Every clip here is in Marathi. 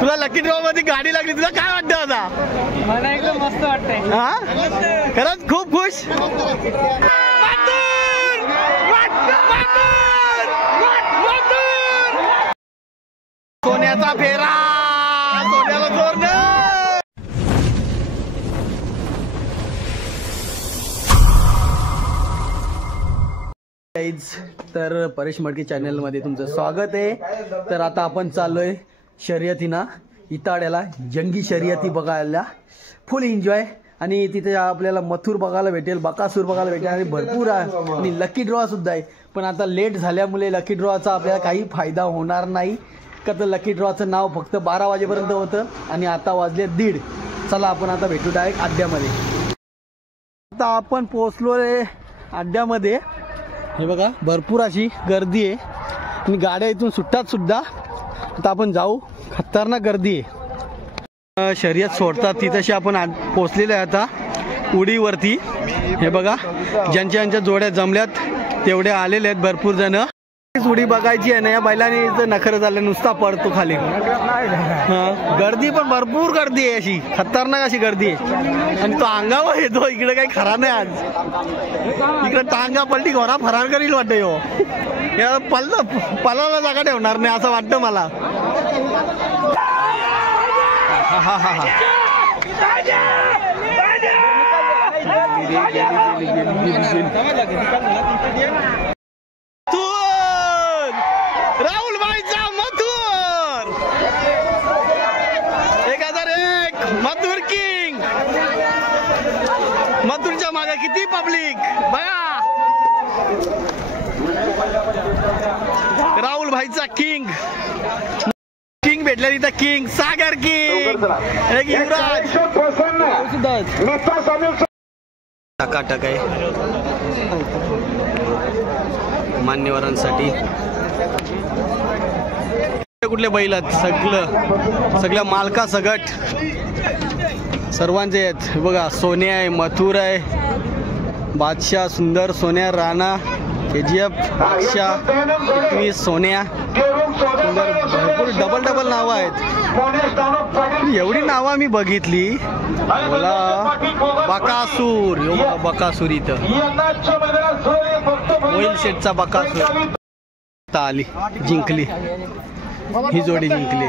तुला लकी ड्रॉ मध्ये गाडी लागली, तुला काय वाटतं आता? मला एकदम मस्त वाटतंय. हा खरंच खूप खुश. सोन्याचा फेरा, सोन्याला जोरनं. तर परेश मडके चॅनल मध्ये तुमचं स्वागत आहे. तर आता आपण चाललोय शर्यतीना इताड्याला, जंगी शर्यती बघायला. फुल एन्जॉय. आणि तिथे आपल्याला मथुर बघायला भेटेल, बकासूर बघायला भेटेल आणि भरपूर आहे. आणि लकी ड्रॉ सुद्धा आहे. पण आता लेट झाल्यामुळे लकी ड्रॉचा आपल्याला काही फायदा होणार नाही, का तर लकी ड्रॉचं नाव फक्त 12 वाजेपर्यंत होतं आणि आता वाजले 1:30. चला आपण आता भेटू डायरेक्ट अड्ड्यामध्ये. आता आपण पोहोचलोय अड्ड्यामध्ये. हे बघा भरपूर अशी गर्दी आहे आणि गाड्या इथून सुटतात सुद्धा. आता आपण जाऊ. खतरनाक गर्दी आहे. शर्यत सोडतात तिथेशी आपण पोहोचलेले आहे आता उडीवरती. हे बघा ज्यांच्या जोड्या जमल्यात तेवढे आलेले आहेत भरपूर जण. उडी बघायची आहे ना, या बैलाने नखर झालं, नुसता पडतो खाली. गर्दी पण भरपूर गर्दी आहे, अशी खतरनाक अशी गर्दी आहे. आणि तो अंगावर येतो इकडे, काही खरा नाही आज. इकडे टांगा पलटी घोरा फरार करील वाटतं. यो या पलाला जागा ठेवणार नाही असं वाटतं मला. हा हा हा राहुल भाईचा मथुर 1001 मथुर किंग. मथुरच्या मागे किती पब्लिक बघा. राहुल भाईचा किंग. किंग भेटल्या तिथं किंग, सागर किंग, एक युवराज टकाटक आहे मान्यवरांसाठी. कुठले बैल आहेत सगळं मालका सगट सर्वांचे आहेत. बघा सोन्या आहे, मथुर आहे, बादशाह, सुंदर, सोन्या, राणा, KGF, बादशाह, 21, सोन्या, सुंदर. भरपूर डबल नावं आहेत. एवढी नावं मी बघितली. मला बकासूर, बकासूर इथं मोहिल शेठचा बकासूर आली, जिंकली. ही जोडी जिंकली.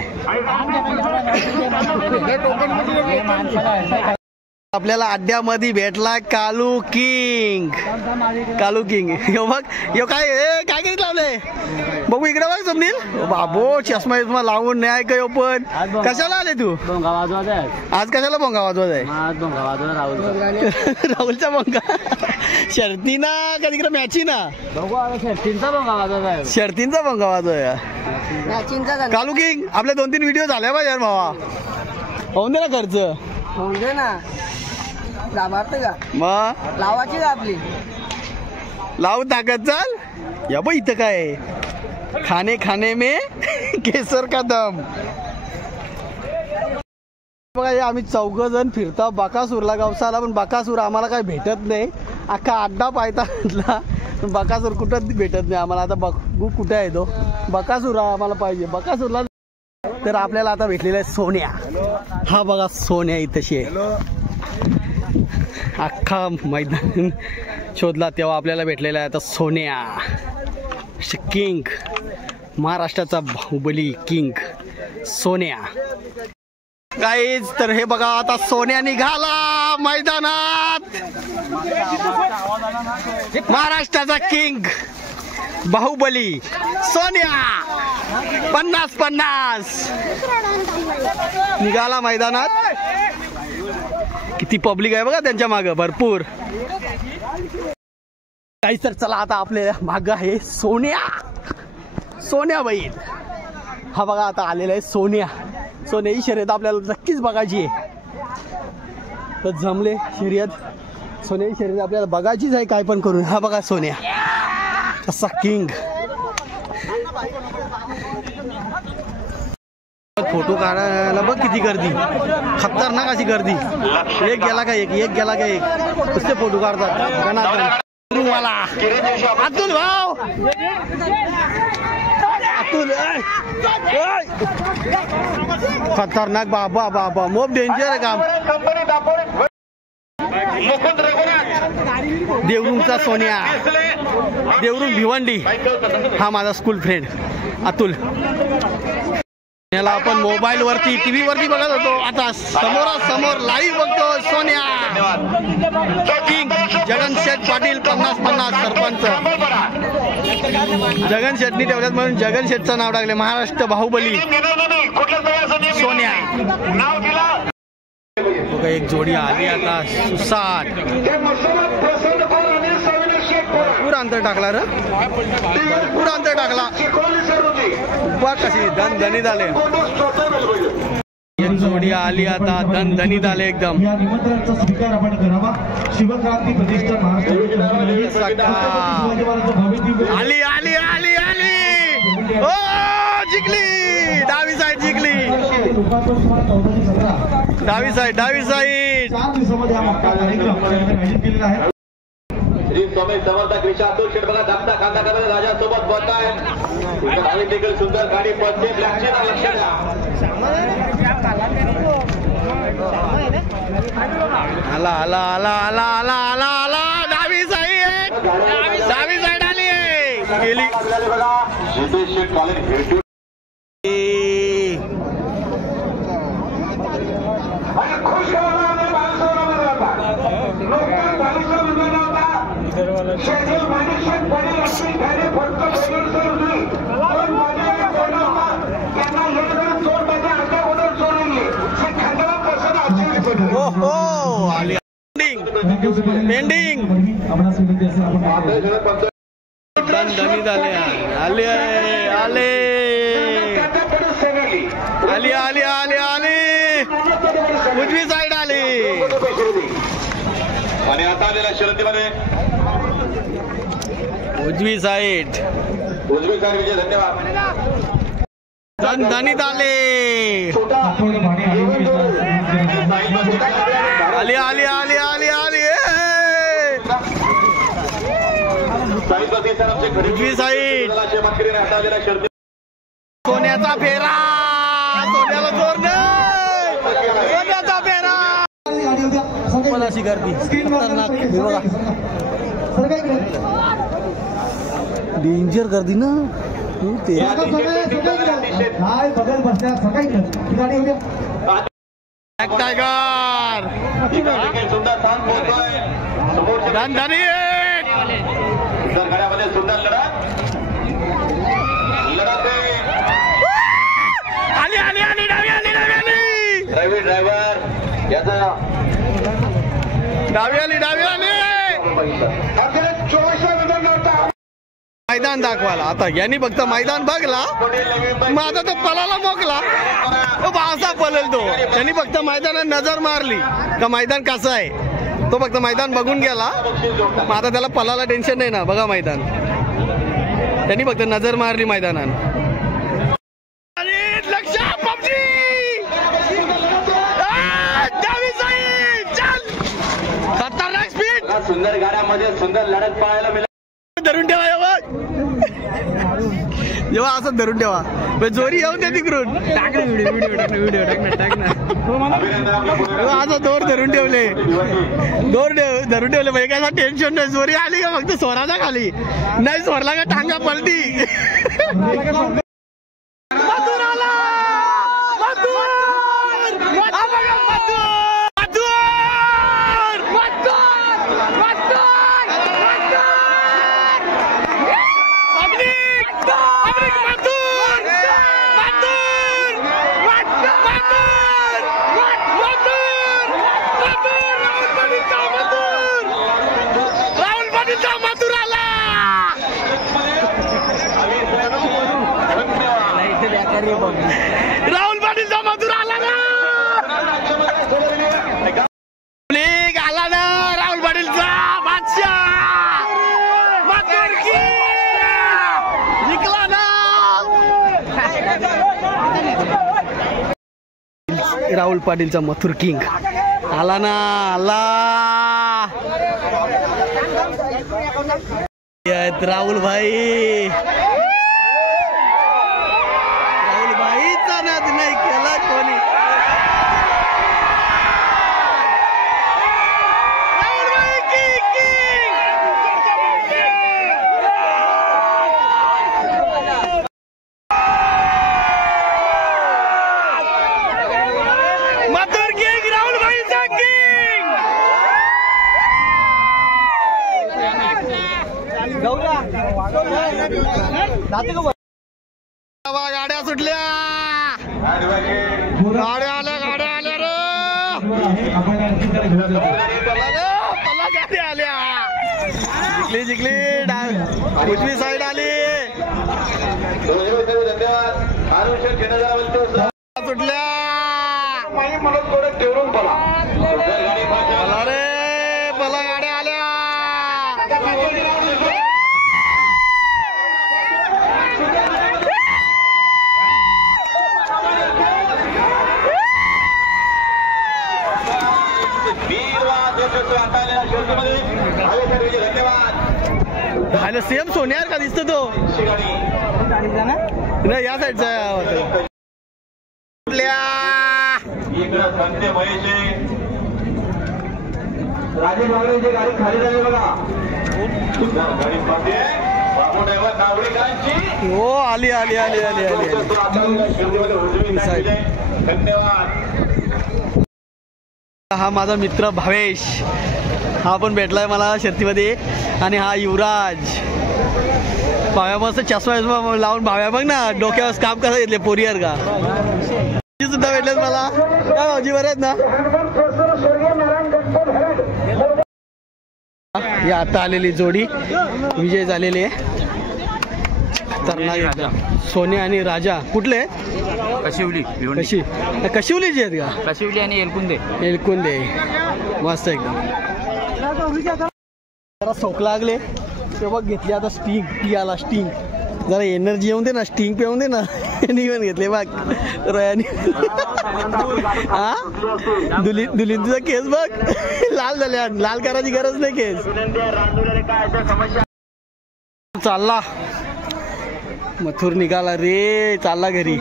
आपल्याला अड्ड्यामध्ये भेटला कालू किंग. कालू किंग यो बघ, यो काय करीत लावले बघू इकडे बघ. समजेल बाबो, चष्मा विस्मा लावून नाही का यो. पण कशाला आले तू आज? कशाला भोंगा वाजवत आहे? राहुलचा भोंगा शर्तीना का तिकडे मॅची ना? शर्तींचा भोंगा वाजवाय. कालू किंग आपले 2-3 व्हिडिओ झाले पाहिजे भावा. होऊन दे ना खर्च, होऊन दे ना. मग लावायची का आपली? लावू ताकद. चाल या बघ इथं काय खाने खाने में केसर का दम. बघा आम्ही 4 जण फिरता बकासूरला गावसाला, पण बकासूर आम्हाला काही भेटत नाही. अख्खा अड्डा पायता म्हटला बकासूर कुठं भेटत नाही आम्हाला. आता बघू कुठे आहे तो बकासूर, आम्हाला पाहिजे बकासूरला. तर आपल्याला आता भेटलेला आहे सोन्या. हा बघा सोन्या इथशी आहे. अख्खा मैदान शोधला तेव्हा आपल्याला भेटलेला आहे आता सोन्या किंग, महाराष्ट्राचा बाहुबली किंग सोन्या. काहीच तर हे बघा आता सोन्या निघाला मैदानात. महाराष्ट्राचा किंग बाहुबली सोन्या 50-50 निघाला मैदानात. किती पब्लिक आहे बघा त्यांच्या मागं भरपूर. काही तर चला आता आपल्या मागं आहे सोन्या. सोन्या बैल हा बघा आता आलेला आहे सोन्या. सोन्याची शर्यत आपल्याला नक्कीच बघायची आहे. तर जमले शर्यत, सोन्याची शर्यत आपल्याला बघायचीच आहे काय पण करून. हा बघा सोन्या कसा किंग. फोटो काढायला बघ किती गर्दी, खतरनाक अशी गर्दी. एक गेला का एक गेला का एक, नुसते फोटो काढतात. वाला अतुल भाऊ, अतुल खतरनाक बाबा बाबा मोब डेंजर आहे काम देवरुंगचा सोन्या देवरुंग भिवंडी हा माझा स्कूल फ्रेंड अतुल याला आपण मोबाईल वरती टीव्ही वरती बघत होतो आता समोरासमोर लाईव्ह बघतो सोन्या किंग जगन शेठ पाटील 50-50 सरपंच जगन शेठनी ठेवल्यात म्हणून जगन शेठचं नाव टाकले महाराष्ट्र बाहुबली सोन्या बघा एक जोडी आली आता सुसाट भरपूर अंतर टाकला रे भरपूर अंतर टाकला बघ कशी दणदणीत आले एक जोडी आली आता दणदणीत आले एकदम स्वीकार आपण करावा शिवक्रांती प्रतिष्ठान आली आली आली आली ओ जिंकली डावी साईड जिंकली डावी साईड 4 दिवसामध्ये हा मोठा कार्यक्रम आयोजित केलेला आहे समर्थक रिक्षा अतुल शेठ बघा दाबता कांदा करत राजा सोबत बोलताय गाडी देखील सुंदर गाडी पडते लक्ष द्या आला आला आला आला आला आला आला डावी साईड आली आहे गेली बघा जितेश शेठ कॉलेज भेटू पेंडिंग दणदणीत आले आले आले आली आली आली आली उजवी साईड आली आणि आता आलेल्या शर्यतीमध्ये उजवी साईड विजय धन्यवाद दणदणीत आले आली आली आली आली आली उजवी साईड सोन्याचा फेरा सोन्याला जोर सोन्याचा फेरा पण अशी गर्दी खतरनाक डेंजर गर्दी ना ते टायगर दणदणीत गाड्यामध्ये सुंदर लढत आली आली आली डावी आली डावी आली ड्रायव्हर याचा डावी आली मैदान दाखवायला आता यांनी फक्त मैदान बघला मग आता तो पलाला मोकला असा पळेल तो त्यांनी फक्त मैदानात नजर मारली का मैदान कसं आहे तो फक्त मैदान बघून गेला मग आता त्याला पलाला टेन्शन नाही ना बघा मैदान त्यांनी फक्त नजर मारली मैदानात खतरनाक स्पीड सुंदर गाड्यामध्ये सुंदर लढत पाहायला मिळाली धरून ठेवा जेव्हा असं धरून ठेवा जोरी येऊन दे तिकडून व्हिडिओ टाक ना असं दोर धरून ठेवले धरून ठेवले म्हणजे काय टेन्शन नाही जोरी आली का फक्त स्वराचा खाली नाही स्वरला का टांगा पलटी राहुल पाटीलचा मधुर आला ना आला ना राहुल पाटीलचा बादशाह मधुर की जिंकला ना राहुल पाटीलचा मथुर किंग आला ना आला राहुल भाई गाड्या सुटल्या, गाड्या आल्या रे, गाड्या आल्या, जिंकली उजवी साईड आली, सुटल्या रे, पला गाड्या आल्या, धन्यवाद. सेम सोन्यार का दिसतो तो नाही, या साईडचा राजेश बागडेची गाडी खाली झाली बघा. गाडी पाहते बाबू ड्रायव्हर नावडेकरांची. हो, आली. धन्यवाद. हा माझा मित्र भावेश, हा पण भेटलाय मला शर्तीमध्ये. आणि हा युवराज. भाव्या मस्त चष्मा लावून, भाव्या बघ ना डोक्यावर काम कसं घेतले पोरियर का सुद्धा भेटलेत मला. काय भाऊजी बरे आहेत ना? ही आता आलेली जोडी विजय झालेली आहे. सोने आणि राजा कुठले आहेत? कशिवलीचे आहेत का? कशिवली आणि एलकुंदे. मस्त एकदम. जरा सोक लागले ते बघ, घेतले आता स्टिंग. पियाला स्टिंग, जरा एनर्जी येऊन दे ना, स्टिंग पिऊन दे ना. निघून घेतले बघ रोयानी. हा दुलिंदचा केस बघ लाल झाल्या, लाल करायची गरज नाही केस. चालला मथुर निघाला रे, चालला घरी.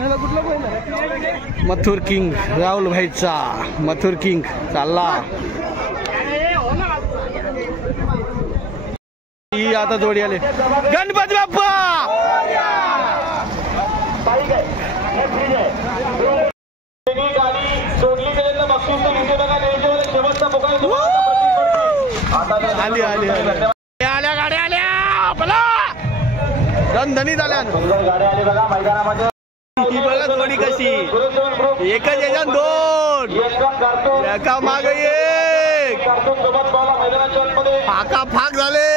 मथुर किंग राहुल भाईचा मथुर किंग चालला. ही आता जोडी आले. गणपती बाप्पा आली आल्या गाड्या आल्या. धनी झाल्या जोडी कशी एकच याच्यात दोन, एका माग एक, फाका फाक झाले.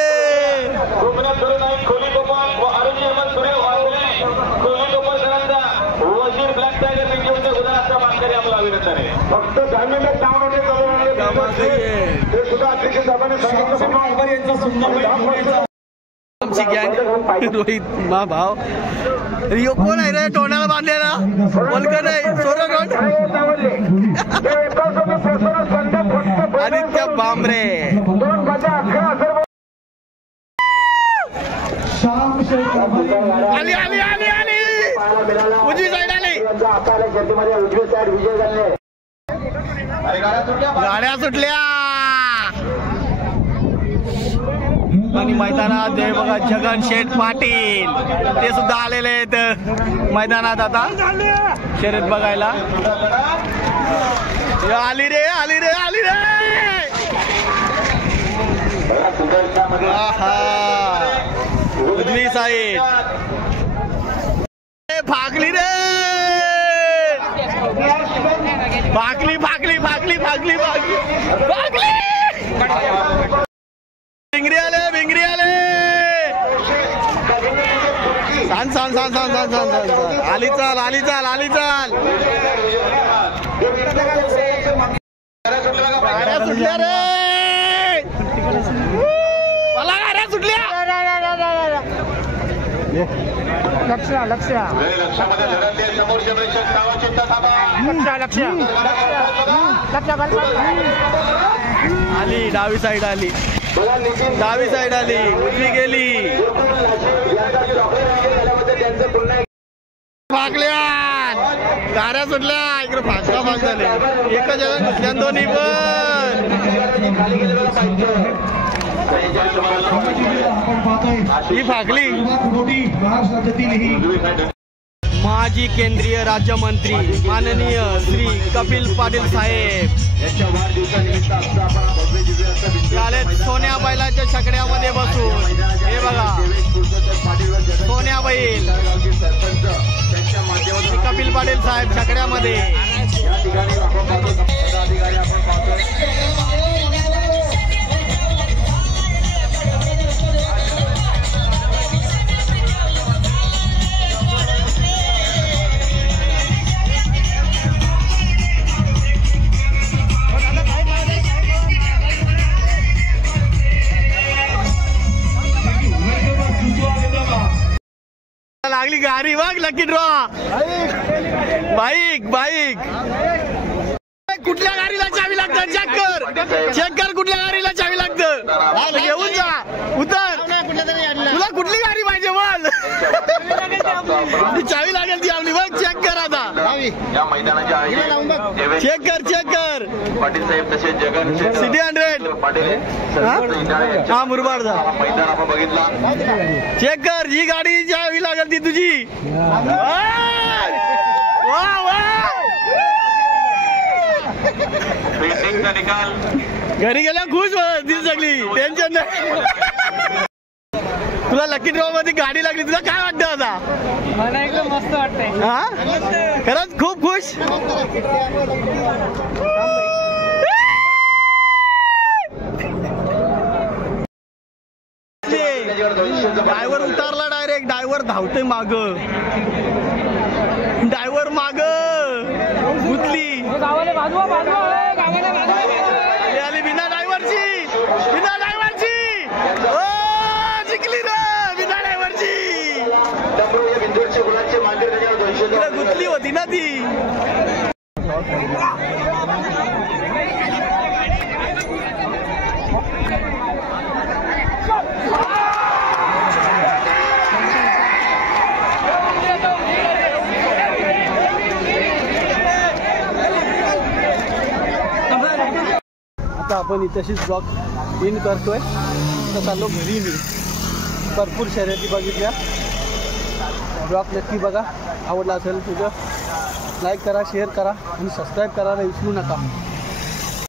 फक्त डायमंड आमची गँग रोहित मा भाव. रिओ कोण आहे रे तोंडाला बांधलेला? बोलकर नाही, सोरगड आदित्य बांबरे. आली उजवी साईड आली. गाड्या सुटल्या आणि मैदानात ते बघा जगन शेठ पाटील ते सुद्धा आलेले आहेत मैदानात आता शर्यत बघायला. आली रे उजवी साईड फाकली रे, फाकली भिंगरी आले सांग आली चाल गाड्या सुटल्या रे, मला गाड्या सुटल्या. लक्ष आली डावी साईड आली उजवी गेली. फाकल्या गाड्या सुटल्या इकडे, फाका फाक झाले. एकच जण घुसल्या दोन्ही पण. ही फाकली माजी केंद्रीय राज्यमंत्री माननीय श्री कपिल पाटील साहेब यांच्या वाढदिवसानिमित्त आजचा आपण भव्य दिव्य असा विजय आले सोन्या बैलाच्या छकड्यामध्ये बसून. हे बघा सोन्या बैल सरपंच त्यांच्या माध्यमातून कपिल पाटील साहेब छकड्यामध्ये. या ठिकाणी आपण पाहतो पदाधिकारी आपण पाहतोय. लागली गाडी बघ लकी ड्रॉ. बाईक बाईक कुठल्या गाडीला चावी लागतं चेक कर कुठल्या गाडीला चावी लागतं. घेऊन जा उतर. तुला कुठली गाडी पाहिजे बोल. ती चावी लागेल ती आपली बघ. चेक कर आता. या मैदानाच्या आहे चेक कर पाटील साहेब तसेच जगन सिटी 100 पाटील हा मुरबाडचा मैदान आपण बघितला. चेक कर. जी गाडी चावी लागेल ती तुझी. वा वा पेंटिंगचा निकाल. घरी गेल्या खुश दिस सगळी टेन्शन नाही. तुला लकी ड्रॉ मध्ये गाडी लागली तुला काय वाटतं आता. मला एकदम मस्त वाटतंय. हा खरंच खूप खुश. Driver उतारला direct. ड्रायव्हर धावतोय माग. ड्रायव्हर माग गुतली. गावाला बाजू आली बिना ड्रायव्हरची. जिंकली रे बिना ड्रायव्हरची. गुतली होती ना ती. आता आपण इथेशीच ब्लॉग इन करतोय. तर चाललो घरी. मी भरपूर शर्यती बघितल्या. ब्लॉग नक्की बघा. आवडला असेल तुझं लाईक करा शेअर करा आणि सबस्क्राईब करायला विसरू नका.